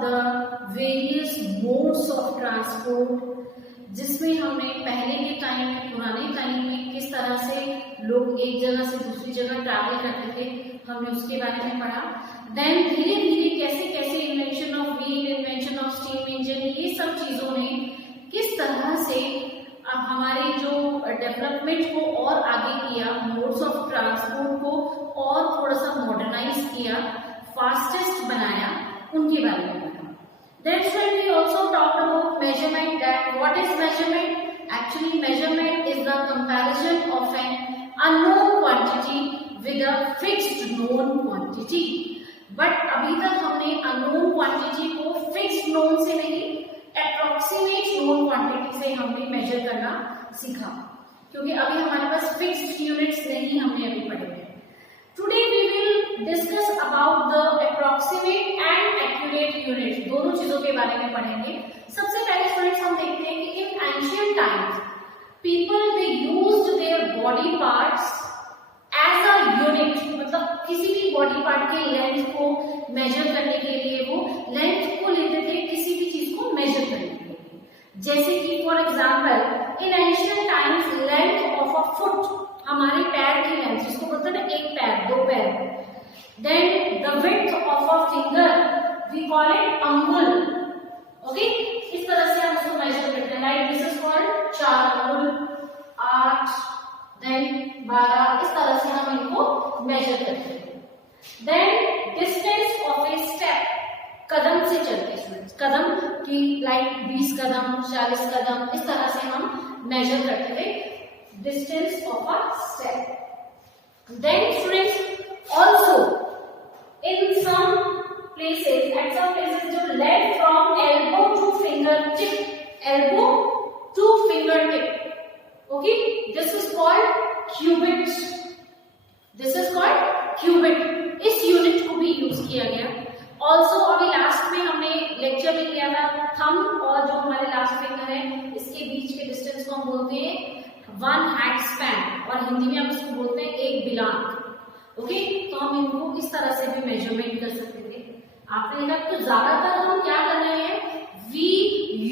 The various modes of transport, जिसमें हमने पहले के टाइम में, पुराने टाइम में किस तरह से लोग एक जगह से दूसरी जगह ट्रैवल करते थे, हमने उसके बारे में पढ़ा। देन धीरे धीरे कैसे कैसे invention of wheel, invention of steam engine, ये सब चीजों ने किस तरह से हमारे जो डेवलपमेंट को और आगे किया, मोड्स ऑफ ट्रांसपोर्ट को और थोड़ा सा मॉडर्नाइज किया, फास्टेस्ट बनाया, उनके बारे में पढ़ा। That's when we also talked about measurement. That what is measurement? Actually, measurement is the comparison of an unknown quantity with a fixed known quantity. But अभी तक हमने unknown quantity को fixed known से नहीं, approximate known quantity से हमने measure करना सीखा, क्योंकि अभी हमारे पास fixed units नहीं हमने अभी पढ़े हैं। Today we will discuss about the approximate and accurate units, दोनों चीजों के बारे में पढ़ेंगे। सबसे पहले स्टूडेंट्स हम देखते हैं कि in ancient times people they used their body parts as a unit, मतलब किसी भी बॉडी पार्ट के लेंथ को मेजर करने के लिए वो लेंथ को लेते थे किसी भी चीज को मेजर करने के लिए। जैसे कि for example in ancient times length of a foot, हमारे पैर की लेंथ, जिसको बोलते हैं ना एक पैर, दो पैर। Then the width of a finger we call it अंगुल। ओके, इस तरह से हम उसको मेजर करते हैं। लाइक दिस इज कॉल्ड 4 अंगुल, 8, देन 12, इस तरह से हम इनको मेजर करते हैं। Then distance of a step, कदम से चलते स्टूडेंट्स, कदम की लाइक 20 कदम, 40 कदम, इस तरह से हम मेजर करते थे distance of a step. Then students also in some places, at some places जो led from elbow to fingertip, elbow to fingertip, okay, this is called cubit, this is called cubit, इस unit को भी use किया गया। Also अभी last में हमने lecture में किया था, थंब और जो हमारे लास्ट फिंगर है इसके बीच के डिस्टेंस को हम बोलते हैं 1 हैंड स्पैन, और हिंदी में हम इसको बोलते हैं एक बिलान। ओके, तो हम इनको इस तरह से भी मेजरमेंट कर सकते थे। आपने देखा, तो ज्यादातर हम क्या कर रहे हैं, we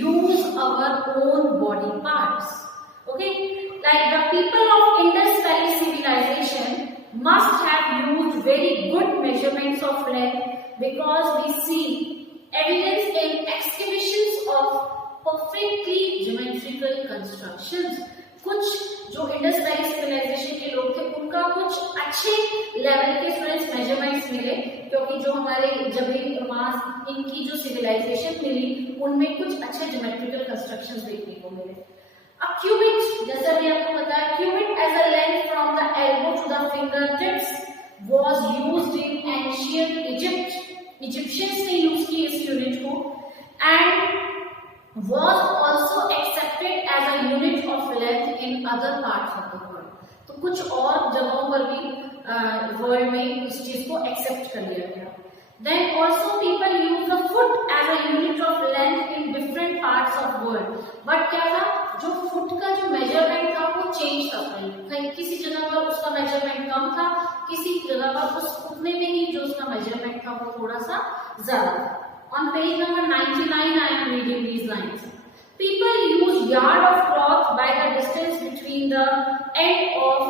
use our own body parts. Okay, like the people of Indus Valley civilization must have used very good measurements of length, because we see evidence in excavations of perfectly geometrical constructions. कुछ जो Indus Valley civilisation के लोग थे उनका कुछ अच्छे level के students measurements मिले, क्योंकि जो हमारे जब वहां इनकी जो सिविलाइजेशन मिली उनमें कुछ अच्छे ज्योमेट्रिकल कंस्ट्रक्शंस देखने को मिले। अब क्यूबिट, जैसा भी आपको पता है, cubit as a length from the elbow to the finger tips was used in ancient Egypt, Egyptians ने यूज की इस यूनिट को, and was also accepted as a unit of length in other parts of the world. तो कुछ और जगहों पर भी वर्ल्ड में इस चीज को एक्सेप्ट कर लिया गया। Then also people use the foot as a unit of length in different parts of world. But क्या था, जो फुट का जो मेजरमेंट था वो चेंज था, कहीं किसी जगह पर उसका मेजरमेंट कम था, किसी जगह पर उस उतने में ही जो उसका मेजरमेंट था वो थोड़ा सा ज्यादा था। On page number 99, I am reading these lines. People use yard of cloth by the distance between the end of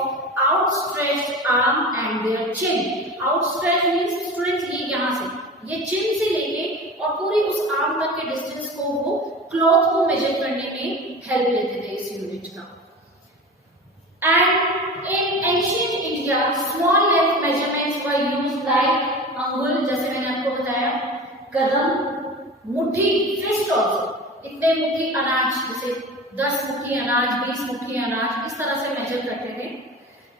outstretched arm and their chin. Outstretched means students ये यहाँ से, ये chin से लेके और पूरी उस आर्म तक के डिस्टेंस को वो क्लॉथ को मेजर करने में हेल्प लेते थे इस यूनिट का। And in ancient India, small length measurements were used like अंगुल, जैसे मैंने आपको बताया, कदम, मुट्ठी, फिस्ट ऑल्सो, इतने मुट्ठी अनाज, जैसे 10 मुट्ठी अनाज, 20 मुट्ठी अनाज, इस तरह से मेजर करते थे।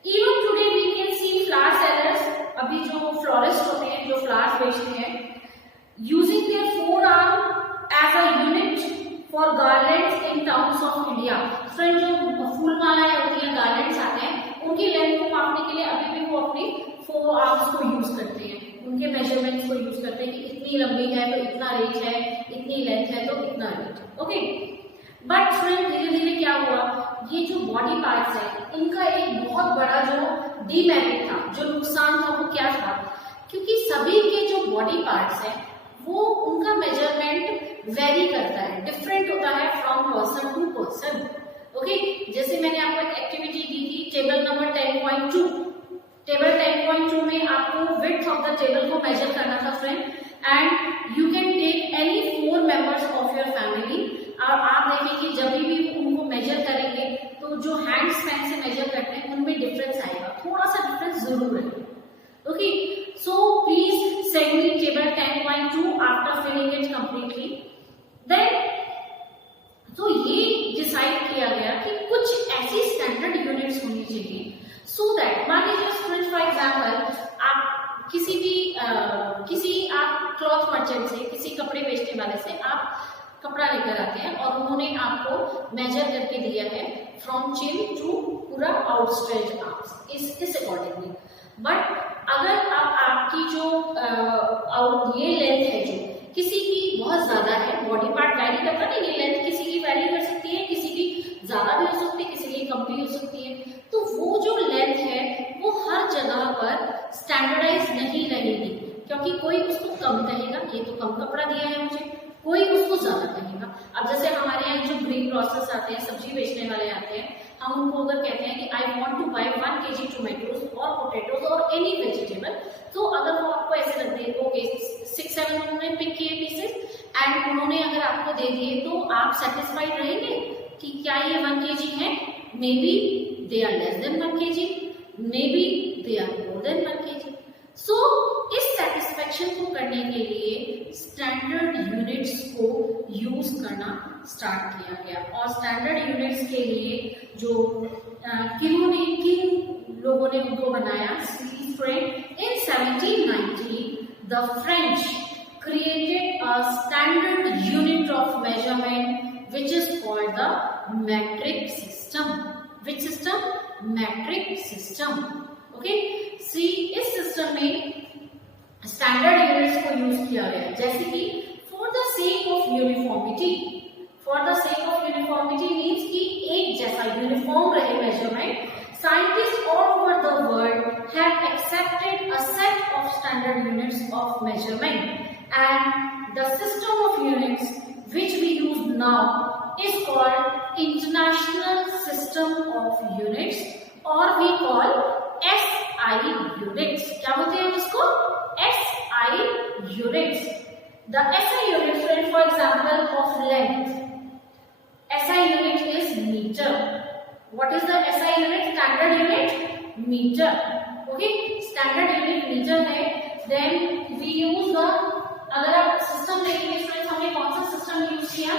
Even today we can see flower sellers, अभी जो फ्लोरिस्ट होते हैं, जो फ्लावर्स बेचते हैं, using their forearm as a unit for garlands in towns of India. Friend, जो फूल मालाएं होती हैं, गार्लैंड्स आते हैं, उनकी लेंथ को मापने के लिए अभी भी वो अपनी फोर आर्म्स को यूज करते हैं, उनके मेजरमेंट्स को यूज करते हैं कि इतनी लंबी है तो इतना रेंज है, इतनी लेंथ है तो इतना रेंज। ओके, बट फ्रेंड धीरे धीरे क्या हुआ, ये जो बॉडी पार्ट्स है इनका एक बहुत बड़ा जो डीमेरिट था, जो नुकसान था वो क्या था, क्योंकि सभी के जो बॉडी पार्ट्स हैं वो उनका मेजरमेंट वेरी करता है, डिफरेंट होता है from person to person. Okay, जैसे मैंने आपको एक एक्टिविटी दी थी टेबल नंबर 10.2। टेबल 10.2 में आपको विड्थ ऑफ द टेबल को मेजर करना था friend, and you can take any 4 members of your family. और आप देखें कि जब भी उनको मेजर करेंगे तो जो हैंड स्पैन से मेजर करते हैं उनमें डिफरेंस आएगा, थोड़ा सा डिफरेंस जरूर है। Okay, so please send me table 10.2 after filling it completely. Then तो ये डिसाइड किया गया कि कुछ ऐसी स्टैंडर्ड यूनिट्स होनी चाहिए सो दैट, मान लीजिए स्टूडेंट फॉर एग्जाम्पल आप किसी आप क्लॉथ मर्चेंट से, किसी कपड़े बेचने वाले से आप कपड़ा लेकर आते हैं और उन्होंने आपको मेजर करके दिया है फ्रॉम चिन टू पूरा आउटस्ट्रेच आर्म्स, इस अकॉर्डिंगली। बट अगर आपकी जो ये लेंथ है, जो किसी की बहुत ज्यादा है, बॉडी पार्ट वैरी करता है, ये लेंथ किसी की वैरी कर सकती है, किसी की ज्यादा भी हो सकती है, किसी की कम भी हो सकती है, तो वो जो लेंथ है वो हर जगह पर स्टैंडर्डाइज नहीं रहेगी, क्योंकि कोई उसको कम कहेगा, ये तो कम कपड़ा दिया है मुझे, कोई उसको ज्यादा कहेगा। अब जैसे हमारे यहाँ जो ग्रीन ग्रोसर्स आते हैं, सब्जी बेचने वाले आते हैं, हम उनको अगर कहते हैं कि I want to buy 1 kg tomatoes और पोटैटोज और एनी वेजिटेबल, तो अगर वो आपको ऐसे रख दे, ओके 6-7 उन्होंने पिक किए पीसेस एंड उन्होंने अगर आपको दे दिए, तो आप सेटिस्फाइड रहेंगे कि क्या ये 1 kg है? May be they are less than 1 kg, may be they are more than 1 kg। So इस सेटिस्फेक्शन को करने के लिए स्टैंडर्ड यूनिट्स को यूज करना स्टार्ट किया गया, और स्टैंडर्ड यूनिट्स के लिए जो किन लोगों ने उनको बनाया, इन 1790 the French created a standard unit of measurement which is called the metric system. Which system? Metric system. Okay, see इस सिस्टम में स्टैंडर्ड यूनिट्स को यूज किया गया, जैसे कि for the sake of uniformity. For the sake of uniformity means कि एक जैसा यूनिफॉर्म रहे measurement. Scientists all over the world have accepted a set of standard units of measurement, and the system of units which we use now is called International System of Units, or we call SI units. क्या बोलते हैं इसको? SI units. The SI unit, for example, of length. SI unit is meter. What is the SI unit? Standard unit meter. Okay, standard unit meter है. Then we use the, अगर आप system देखेंगे students, हमने कौन सा system use किया?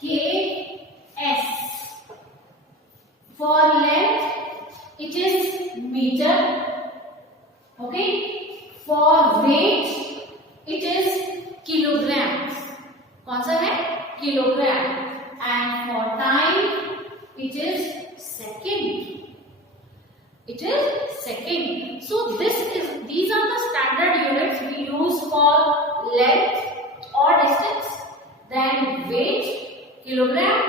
MKS. For length it is meter. Okay, for weight it is kilograms. कौन सा है? Kilogram. And for time it is second. It is second. So these are the standard units we use for length or distance, then weight, kilogram,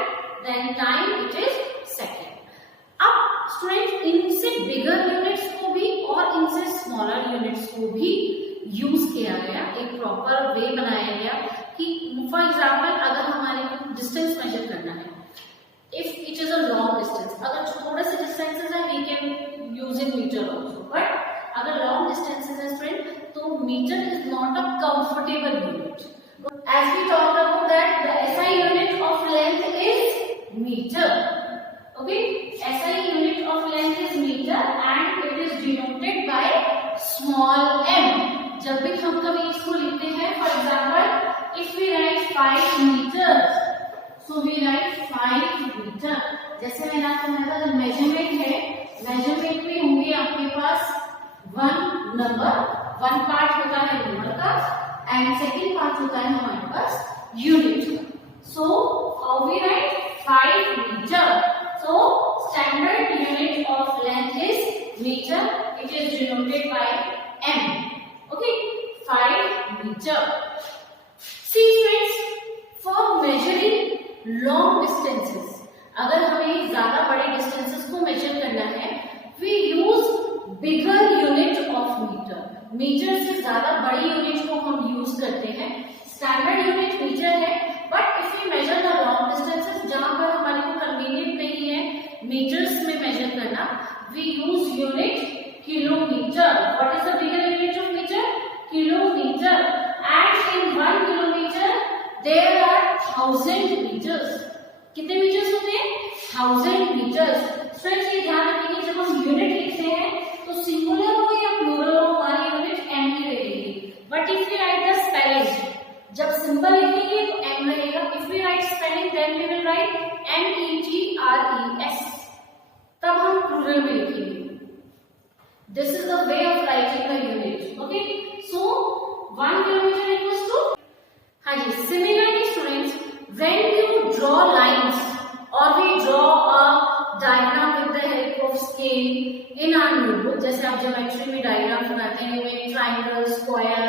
then time it is second. अब student इनसे बिगर units को भी और इनसे smaller units को भी use किया गया, एक प्रॉपर वे बनाया गया कि फॉर एग्जाम्पल अगर हमारे को डिस्टेंस मेजर करना है, if it is a long distance, अगर थोड़े से डिस्टेंसेस है we can use in metre also, but अगर लॉन्ग डिस्टेंसेस है स्टूडेंट तो metre is not a comfortable unit. As we talked about that the SI unit of length is metre. Okay, SI unit of length is metre and it is denoted by small m. जब भी हम कभी इसको लिखते हैं, for example if we write 5 meters, so we write 5 meter. जैसे मैंने आपको बताया मेजरमेंट है, मेजरमेंट में होंगे आपके पास 1 नंबर, 1 पार्ट होता है नंबर का एंड सेकेंड पार्ट होता है हमारे पास unit. So how we write 5 meter. So standard unit of length is meter. It is denoted by m. Okay, 5 meter. See friends, for measuring long distances, अगर हमें ज्यादा बड़े distances को measure करना है, we use bigger unit of meter. Metre से ज्यादा बड़ी यूनिट 1000 मीटर्स। कितने मीटर्स होते हैं? 1000 मीटर्स। फ्रेंड्स ये ध्यान रखिए, जब हम यूनिट लिखते हैं तो सिंगुलर हो या प्लूरल हो हमारी यूनिट एम ही रहेगी। But if we write the spelling, जब सिंबल लिखेंगे तो एम रहेगा। If we write spelling then we will write METRES, तब हम प्लूरल में लिखेंगे। This is the way of writing the unit. Okay, so 1 kilometre equals to, हाँ जी, similarly students when you draw lines और we draw a diagram with the help of scale in our notebook, जैसे आप geometry में diagram बनाते हैं में triangle, square,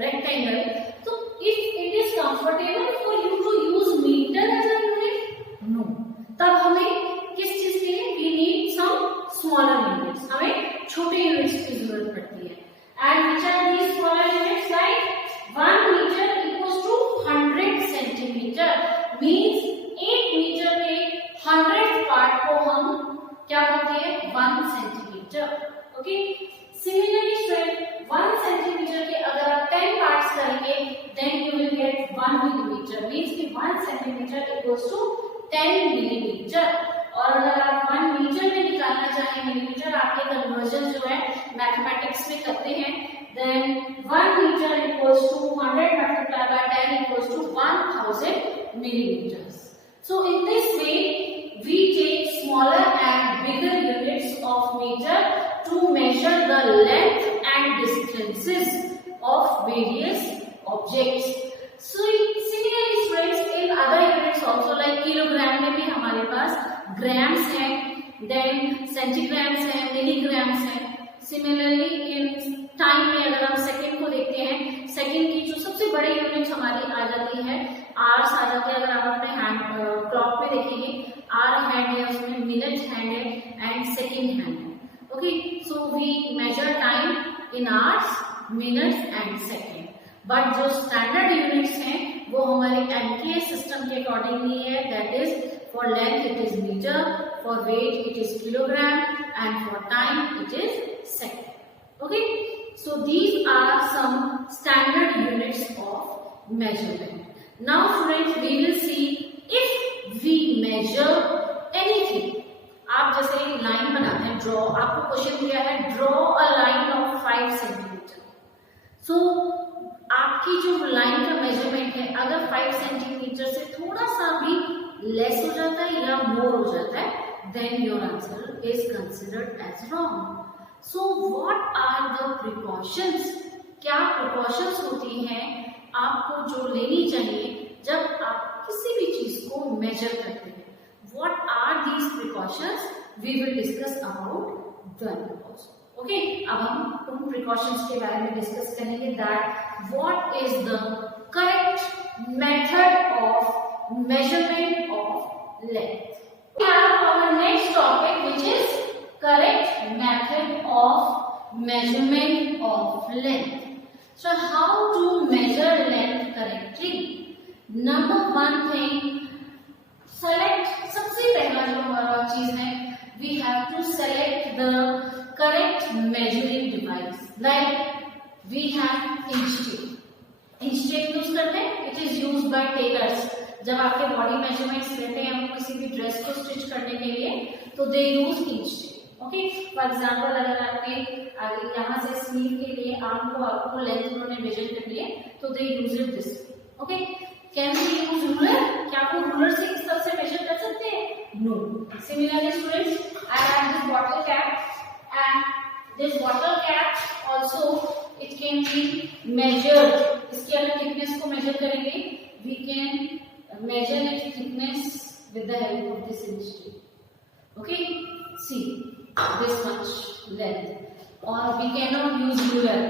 rectangle, तो if it is comfortable for you to use metre as a unit, no, तब हमें किस चीज के लिए? We need some smaller units, हमें छोटे यूनिट्स की जरूरत पड़ती है। And which are these smaller units? Like 1 metre equals to 100 centimetre, means 1 metre के 100th पार्ट को हम क्या बोलते हैं? 1 centimetre. Okay, similarly student 1 centimetre के अगर आप 10 पार्ट्स करेंगे then you will get 1 millimetre, means कि 1 सेंटीमीटर इक्वल्स टू 10 मिलीमीटर। और अगर आप 1 मीटर में निकालना चाहें मिलीमीटर, आपके कन्वर्जन जो है मैथमेटिक्स में करते हैं, then 1 metre equals to 100 multiply by 10 equals to 1000 millimeters. So in this way we take smaller and bigger units of meter to measure the length and distances of various objects. So similarly friends in other units also like kilogram में भी हमारे पास grams है, then centigrams है, milligrams है। Similarly in time में अगर हम second को देखते हैं, सेकंड की जो सबसे बड़ी यूनिट हमारी आ जाती है आवर्स आ जाते हैं। अगर आप अपने हैंड क्लॉक पे देखेंगे आवर हैंड है, उसमें मिनट हैंड है एंड सेकंड हैंड है। Okay, so we measure time in hours, minutes and second. But जो स्टैंडर्ड यूनिट्स हैं वो हमारे एमकेएस सिस्टम के अकॉर्डिंगली है, that is for length it is metre, for weight it is kilogram and for time it is second. Okay, so these are some standard units of measurement. Now students we will see if we measure anything. आप जैसे line बनाते हैं, draw, आपको question दिया है draw a line of 5 centimetre. So आपकी जो line का मेजरमेंट है अगर 5 सेंटीमीटर से थोड़ा सा भी लेस हो जाता है या मोर हो जाता है then your answer is considered as wrong. So what are the precautions? क्या precautions होती हैं आपको जो लेनी चाहिए जब आप किसी भी चीज को measure करते हैं? What are these precautions? We will discuss about them also. Okay? अब हम उन precautions के बारे में discuss करेंगे that what is the correct method of measurement of length. We have our next topic which is correct method of measurement of length. So how to measure length correctly? Number 1 thing, select, सबसे पहला जो हमारा चीज है, we have to select the correct measuring device. Like we have inch tape. Inch tape use करते हैं, it is used by tailors. जब आपके बॉडी मेजरमेंट्स लेते हैं किसी भी ड्रेस को स्टिच करने के लिए तो they use inch tape. Okay, for example अगर आपने यहाँ से स्लीव के लिए आर्म को आपको लेंथ उन्होंने मेजर कर लिए तो they use it this. Okay, can we use ruler? क्या आपको रूलर से इस तरह से मेजर कर सकते हैं? No. Similarly students I have this bottle cap and this bottle cap also it can be measured. इसकी अगर थिकनेस को मेजर करेंगे we can measure its thickness with the help of this inch tape. Okay, see this much length, or we cannot use ruler.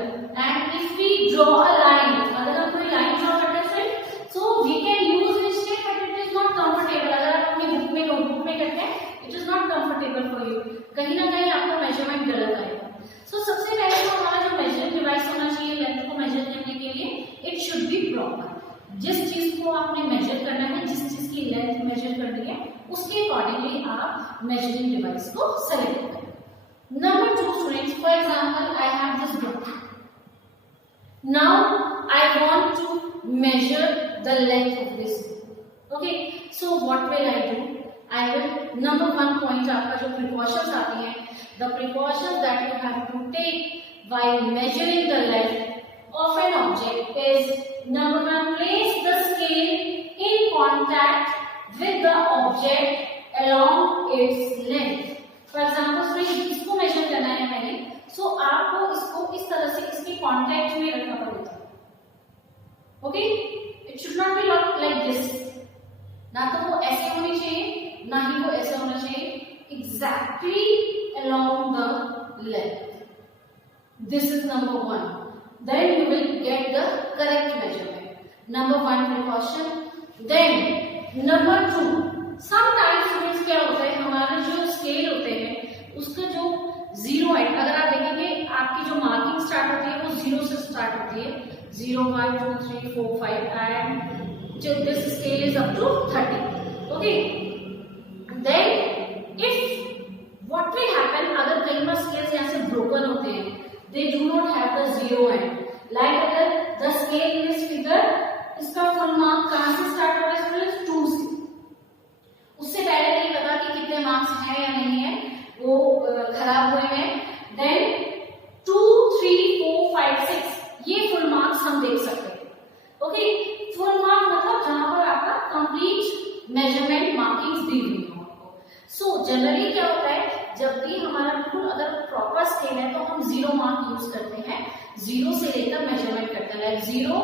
And if we draw a line, अगर हम कोई line draw करते हैं so we can use inch tape, but it is not comfortable. अगर आप अपनी book में notebook में करते हैं it is not comfortable for you. कहीं ना कहीं आपका मेजरमेंट गलत आएगा। So सबसे पहले तो हमारा जो मेजरिंग डिवाइस होना चाहिए लेंथ को मेजर करने के लिए it should be proper. जिस चीज को आपने मेजर करना है, जिस चीज की लेंथ मेजर करनी है उसके अकॉर्डिंगली आप मेजरिंग डिवाइस को सेलेक्ट करें। Number 2 students, for example I have this block, now I want to measure the length of this. Okay, so what will I do? I will, number one point आपका जो precautions आती हैं, the precautions that you have to take while measuring the length of an object is, number one, place the scale in contact with the object along its length. For example, friends इसको major करना है मैंने, so आपको इसको इस तरह से इसके कांटेक्ट में रखना पड़ेगा. Okay, it should not be like this. ना तो वो ऐसे होनी चाहिए, ना ही वो ऐसे होना चाहिए. Exactly along the length. This is number one. Then you will get the correct measurement. Number one precaution. Then number two. Sometimes students क्या होता है, हमारा जो स्केल होते हैं उसका जो जीरो एंड, अगर आप देखेंगे आपकी जो मार्किंग स्टार्ट होती है वो जीरो से स्टार्ट होती है. 0, 1, 2, 3, 4, 5 and this scale is up to 30. Okay, then if what will happen, अगर कई बार scales यहाँ से broken होते हैं, they do not have the zero end. Like अगर the scale in this figure, इसका full mark कहाँ से start हो रहा है students? 2 से. उससे पहले नहीं पता कि कितने मार्क्स हैं या नहीं है, वो खराब हुए हैं. Then 2, 3, 4, 5, 6 ये फुल मार्क्स हम देख सकते हैं. ओके, फुल मार्क मतलब जहां पर आपका कंप्लीट मेजरमेंट मार्किंग्स दी हुई हो आपको. सो जनरली क्या होता है, जब भी हमारा बिल्कुल अगर प्रॉपर स्केल है तो हम जीरो मार्क यूज करते हैं. जीरो से लेकर मेजरमेंट करते हैं. लाइक 0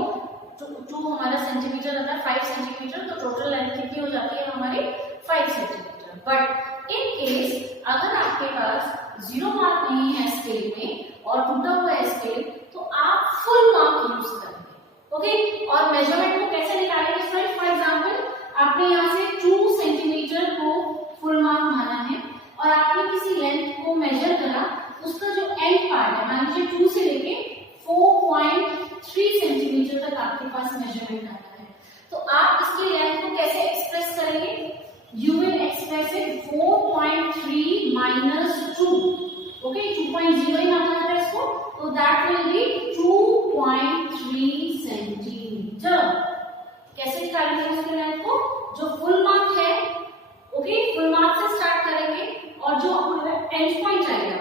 to हमारा सेंटीमीटर रहता है 5 सेंटीमीटर, तो टोटल लेंथ कितनी हो जाती है हमारी 5 सेंटीमीटर. बट इन केस अगर आपके पास जीरो मार्क नहीं है स्केल में और टूटा हुआ है स्केल, तो आप फुल मार्क यूज करेंगे. ओके, और मेजरमेंट को कैसे निकालेंगे फ्रेंड्स? फॉर एग्जांपल आपने यहाँ से 2 सेंटीमीटर को फुल मार्क माना है और आपने किसी लेंथ को मेजर करा, उसका जो एंड पार्ट है, मान लीजिए 2 से लेके 4.3 सेंटीमीटर तक आपके पास मेजरमेंट आता है, तो आप इसकी लेंथ को कैसे एक्सप्रेस करेंगे? You will express it 4.3 minus 2. Okay, 2.0 ही माना जाता है इसको, तो दैट विल बी 2.3 सेंटीमीटर. कैसे निकालेंगे उसके लेंथ को? जो फुल मार्क है, ओके, फुल मार्क से स्टार्ट करेंगे और जो एंड पॉइंट आएगा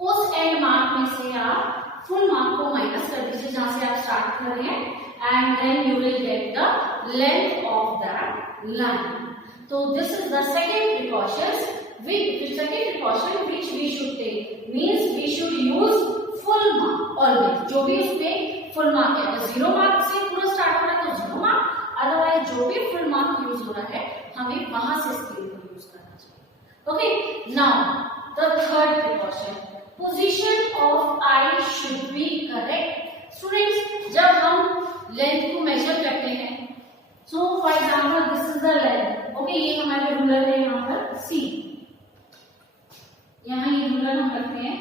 उस एंड मार्क में से आप फुल मार्क को माइनस कर दीजिए जहां से आप स्टार्ट कर रहे हैं, and then you will get the length of that line. So this is the second precaution which we should take, means we should use full mark always. जो भी उसमें full mark है, अगर जीरो मार्क से पूरा start हो रहा है तो जीरो मार्क, अदरवाइज जो भी फुल मार्क यूज हो रहा है हमें वहां से स्केल को यूज करना चाहिए. Okay, now the third precaution, position of I should be correct. Students, जब हम लेंथ को मेजर करते हैं, so for example this is the length. Okay, ये हमारे रूलर है यहाँ पर C. यहाँ ये रूलर हम रखते हैं.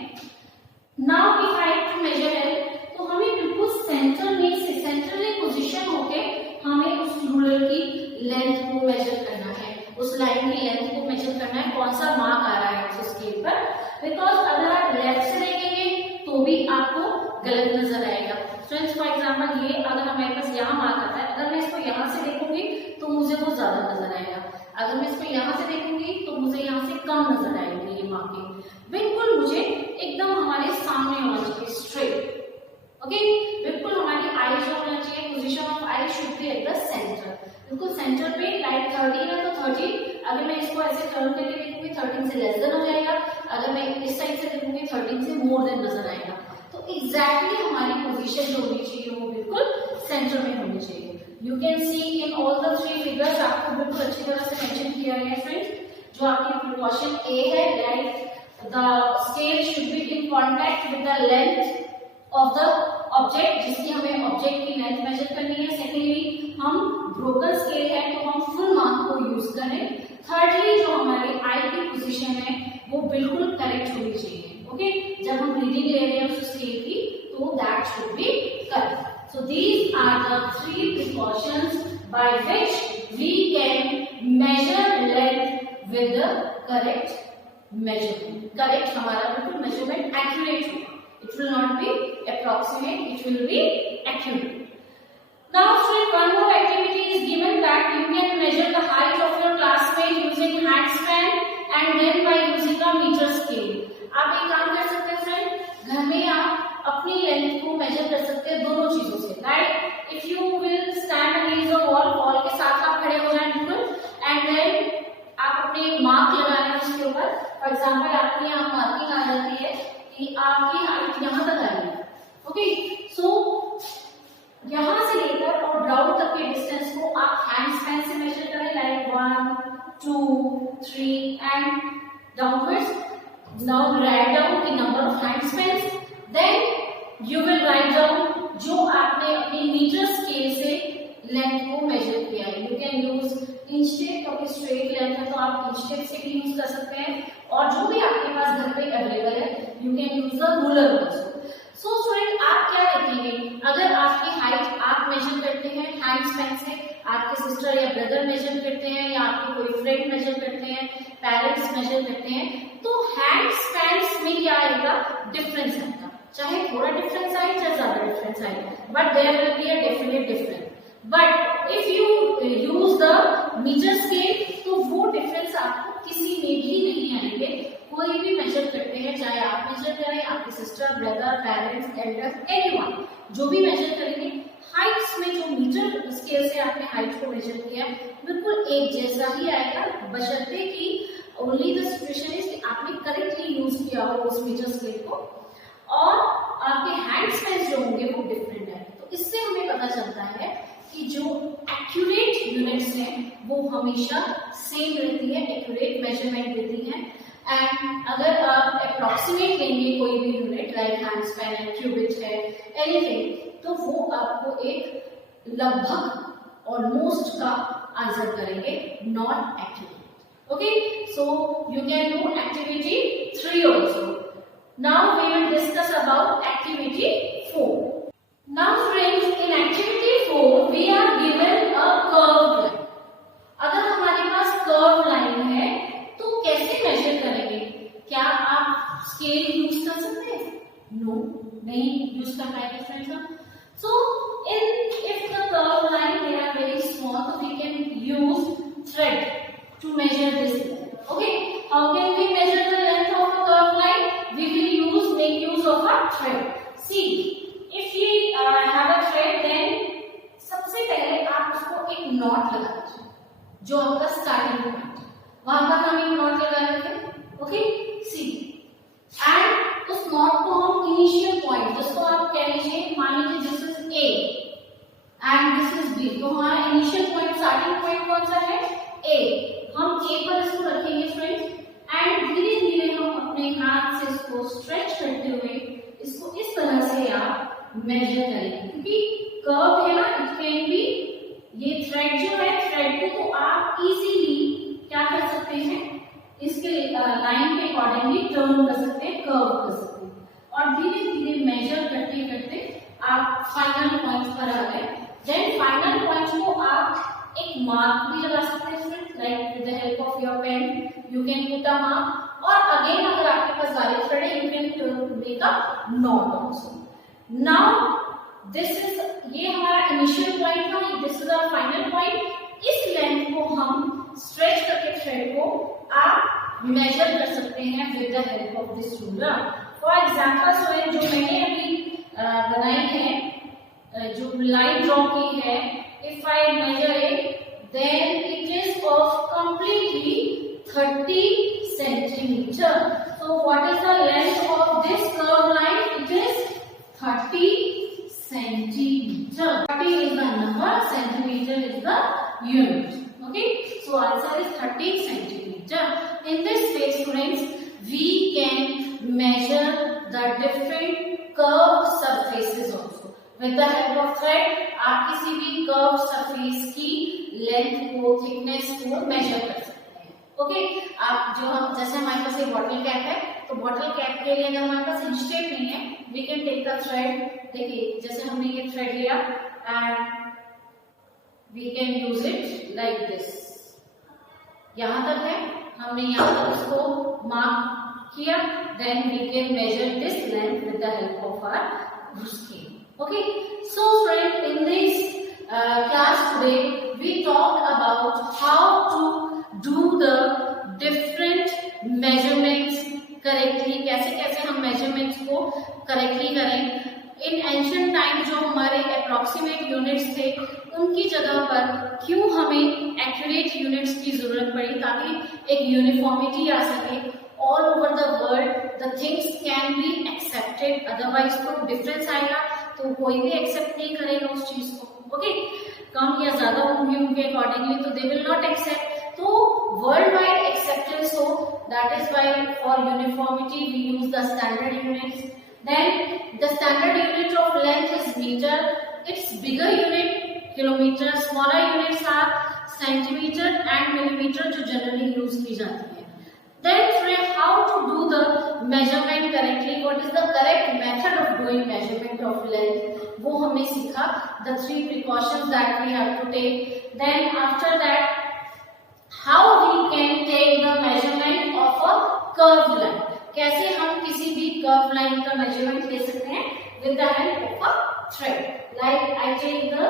Now if I to measure L, तो हमें बिल्कुल सेंटर में से सेंट्रली पोजीशन होके हमें उस रूलर की लेंथ को मेजर करना है, उस लाइन की लेंथ को मेजर करना है, कौन सा मार्क आ रहा है उस स्केल पर. बिकॉज अगर आप लेफ्ट से देखेंगे तो भी आपको गलत नजर आएगा. फ्रेंड्स, फॉर एग्जांपल ये अगर हमारे पास यहाँ मार्क आता है, अगर मैं इसको यहाँ से देखूंगी तो मुझे वो ज्यादा नजर आएगा, अगर मैं इसको यहाँ से देखूंगी तो मुझे यहाँ से कम नजर आएगी. ये मार्किंग बिल्कुल मुझे एकदम हमारे सामने होना चाहिए, स्ट्रेट. ओके, बिल्कुल हमारी आई जो होना चाहिए, position of I should be at the centre, बिल्कुल सेंटर पे. लाइक 13 है तो 13, अगर मैं इसको ऐसे टर्न करके देखूंगी 13 से लेस देन हो जाएगा, अगर मैं इस साइड से देखूंगी 13 से मोर देन नजर आएगा. तो एग्जैक्टली हमारी पोजीशन जो होनी चाहिए वो बिल्कुल सेंटर में होनी चाहिए. You can see in all the 3 figures, आपको बिल्कुल अच्छी तरह से मेंशन किया गया है फ्रेंड्स. जो आपकी प्रिकॉशन ए है, right, the scale should be in contact with the length of the object, जिसकी हमें ऑब्जेक्ट की लेंथ मेजर करनी है. सेकेंडली, हम ब्रोकन स्केल है तो हम फुल मार्क को यूज करें. थर्डली, जो हमारी आई की पोजीशन है वो बिल्कुल करेक्ट होनी चाहिए. ओके, जब हम रीडिंग ले रहे हैं उस स्केल की तो that should be correct. So these are the 3 precautions by which we can measure length with the correct measurement. Correct हमारा बिल्कुल measurement accurate होगा. It will not be approximate, it will be accurate. Now student, one more activity is given that you can and then by using a meter scale. आप एक काम कर सकते हैं friend, घर में आप अपनी लेंथ को मेजर कर सकते हैं दोनों चीजों से. Right, if you will stand against the wall, wall के साथ आप खड़े हो जाएं बिल्कुल, एंड देन आप अपने मार्क लगा रहे हैं उसके ऊपर. फॉर एग्जाम्पल आपकी यहाँ मार्किंग आ जाती है कि आपकी हाइट यहाँ तक आई है. ओके, सो यहाँ से लेकर और ग्राउंड तक के डिस्टेंस को आप हैंड स्पैन से मेजर करें, like 1 2 3 and downwards. Now write down the number of hand spans, then you will write down जो आपने अपनी मीटर स्केल से लेंथ को मेजर किया है. You can use inch tape, क्योंकि स्ट्रेट लेंथ है तो आप इंच टेप से भी यूज कर सकते हैं, और जो भी आपके पास घर पे अवेलेबल है you can use the ruler also. So student, आप क्या देखेंगे, अगर आपकी हाइट आप मेजर करते हैं हैंड स्पैन से, आपके सिस्टर या ब्रदर मेजर करते हैं, या आपके कोई फ्रेंड मेजर करते हैं, पेरेंट्स मेजर करते हैं, तो हैंड स्पैन्स में क्या आएगा, डिफरेंस आएगा. चाहे थोड़ा डिफरेंस आए चाहे ज्यादा डिफरेंस आए, but there will be a definite difference. But if you use the metre scale तो वो डिफरेंस आपको किसी में भी नहीं आएंगे. कोई भी मेजर करते हैं, चाहे आप मेजर करें, आपके sister, brother, parents, elders, anyone, जो भी मेजर करेंगे, हाइट्स में जो मीटर स्केल से आपने हाइट को मेजर किया बिल्कुल एक जैसा ही आएगा, बशर्ते कि ओनली द सिचुएशन इज कि आपने करेक्टली यूज किया हो उस मीटर स्केल को, और आपके हैंड स्पैन जो होंगे वो डिफरेंट है. तो इससे हमें पता चलता है कि जो एक्यूरेट यूनिट्स हैं वो हमेशा सेम रहती है, एक्यूरेट मेजरमेंट देती हैं. एंड अगर आप अप्रोक्सीमेट लेंगे कोई भी यूनिट, लाइक हैंड स्पैन है, क्यूबिट है, एनीथिंग, तो वो आपको एक लगभग ऑलमोस्ट का आंसर करेंगे, not accurate. Okay, so you can do activity 3 also. Now we will discuss about activity 4. Now friends, in activity 4 we are given a curved line. अगर हमारे पास curved line है तो कैसे measure करेंगे? क्या आप scale use कर सकते हैं? No, नहीं use कर पाएंगे friends. So if the curved line they are very small, so we can use thread to measure this line. Okay, how can we measure the length of a curved line? We will make use of a thread. See, if we have a thread, then सबसे पहले आप उसको एक not लगा दीजिए, जो आपका starting point, वहां पर हम एक नॉट लगा रहे थे. ओके, सी, एंड उस नॉट को हम इनिशियल पॉइंट, जिसको आप कह लीजिए, मान लीजिए this is A and this is B, तो हमारा इनिशियल पॉइंट, स्टार्टिंग पॉइंट कौन सा है, ए. हम ए पर इसको रखेंगे फ्रेंड्स, एंड धीरे धीरे हम अपने हाथ से इसको स्ट्रेच करते हुए इसको इस तरह से आप मेजर करेंगे, क्योंकि कर्व है ना, इट कैन बी, ये थ्रेड जो है, थ्रेड को तो आप इजीली क्या कर सकते हैं, इसके लाइन के अकॉर्डिंगली टर्न कर सकते हैं, कर्व कर सकते हैं, और धीरे धीरे मेजर करते करते आप फाइनल पॉइंट पर आ गए. देन फाइनल पॉइंट को आप एक मार्क भी लगा सकते हैं, like with the help of your pen you can put a mark, और अगेन अगर आपके पास वाली थ्रेड है you can make a knot also. Now this is, ये हमारा इनिशियल पॉइंट था, this is our final point. इस लेंथ को हम स्ट्रेच करके थ्रेड को आप मेजर कर सकते हैं with the help of this ruler. For example student, जो मैंने अभी बनाई है, जो लाइन ड्रॉ की है, if I measure it, then it is of completely 30 centimeter. So what is the length of this curved line? It is 30 centimeter. 30 is the number, centimeter is the unit. Okay, so answer is 30 centimeter. In this way students, we can measure the different curved surfaces also. With the help of thread, आप किसी भी curve surface की length को, thickness को major कर सकते हैं. Okay, आप जो हम, जैसे हमारे पास ये बॉटल कैप है, तो बॉटल कैप के लिए अगर हमारे पास इंच टेप नहीं है, we can take the thread. देखिए, जैसे हमने ये थ्रेड लिया and we can use it like this. यहाँ तक है, हमने यहाँ तक उसको मार्क किया, then we can measure this length with the help of our scale. Okay, so friend, in this class today we talked about how to do the different approximate units थे उनकी जगह पर क्यों हमें एक्यूरेट यूनिट्स की जरूरत पड़ी, ताकि एक यूनिफॉर्मिटी आ सके all over the world, the things can be accepted. Otherwise तो डिफरेंस आएगा तो कोई भी एक्सेप्ट नहीं करेगा उस चीज को। ओके, कम या ज्यादा होंगे उनके अकॉर्डिंगली तो दे विल नॉट एक्सेप्ट। तो वर्ल्ड वाइड एक्सेप्टेंस हो, that is why for uniformity we use the standard units. Then the standard unit of length is metre, it's bigger unit kilometre, smaller units are centimetre and millimetre जो generally use की जाती है। Then today how to do the measurement correctly, what is the correct method of doing measurement of length, वो हमने सीखा, the 3 precautions that we have to take. Then after that how we can take the measurement of a curved line, कैसे हम किसी भी curved line का measurement ले सकते हैं with the help of a thread. Like I take the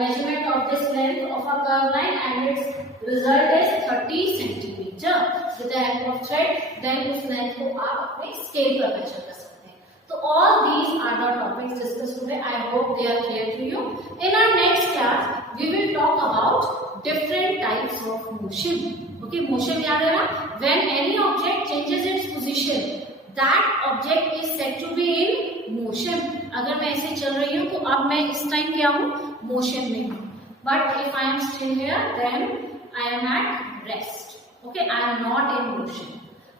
measurement of this length of a curved line and its result is 30 centimeter with the help of thread. Then उस length को आप अपने scale पर measure कर सकते हैं। तो all these are the topics discussed today. I hope they are clear to you. In our next class, we will talk about different types of motion. Okay, motion याद है ना? When any object changes its position, that object is said to be in motion. अगर मैं ऐसे चल रही हूँ तो अब मैं इस टाइम क्या हूँ? मोशन में हूँ। But if I am still here, then I am at rest. Okay, I am not in motion.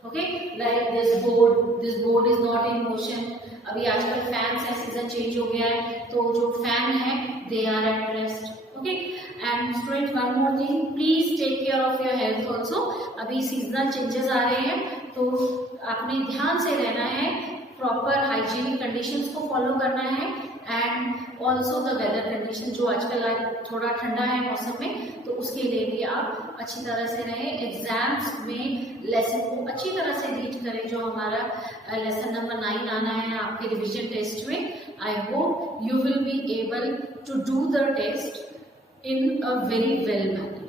Okay, like this board is not in motion. अभी आजकल फैंस है, सीजन चेंज हो गया है तो जो फैन है they are at rest. Okay, and students one more thing, please take care of your health also. अभी सीजनल चेंजेस आ रहे हैं तो आपने ध्यान से रहना है, प्रॉपर हाइजीनिक कंडीशंस को फॉलो करना है and also the weather condition, जो आजकल थोड़ा ठंडा है मौसम में तो उसके लिए भी आप अच्छी तरह से रहें। एग्जाम्स में लेसन को अच्छी तरह से रीड करें, जो हमारा लेसन नंबर 9 आना है आपके रिवीजन टेस्ट में। I hope you will be able to do the test in a very well manner.